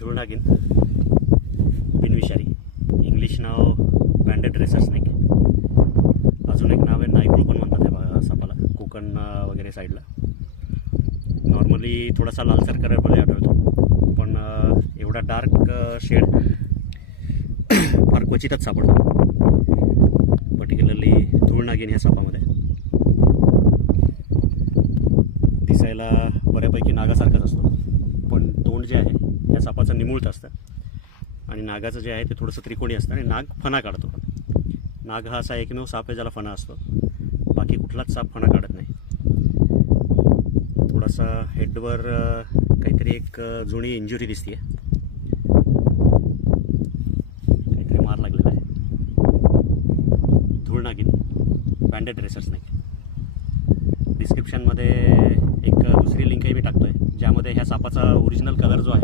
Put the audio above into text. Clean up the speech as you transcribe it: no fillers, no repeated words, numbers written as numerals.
धुळनागिन बिनविषारी, इंग्लिश नाव banded racer snake. अजून एक नाव आहे नायकुळ पण म्हणतात त्या सापाला, कोकण वगैरे साईडला. नॉर्मली थोडासा लालसर कलरमध्ये आढळतो, पण एवढा डार्क शेड फार क्वचितच सापडतो, पर्टिक्युलरली धुळनागिन ह्या सापामध्ये. दिसायला बऱ्यापैकी नागासारखाच असतो, पण तोंड जे आहे या सापाचं निमुळत असतं आणि नागाचं जे आहे ते थोडंसं त्रिकोणी असतं आणि नाग फणा काढतो. नाग हा असा एकमेव साप आहे ज्याला फणा असतो, बाकी कुठलाच साप फणा काढत नाही. थोडासा हेडवर काहीतरी एक जुनी इंजुरी दिसते, काहीतरी मार लागलेला आहे. धुळनागिन बँडेड रेसर स्नेक. डिस्क्रिप्शनमध्ये एक दुसरी लिंकही मी टाकतो आहे, ज्यामध्ये ह्या सापाचा ओरिजिनल कलर जो आहे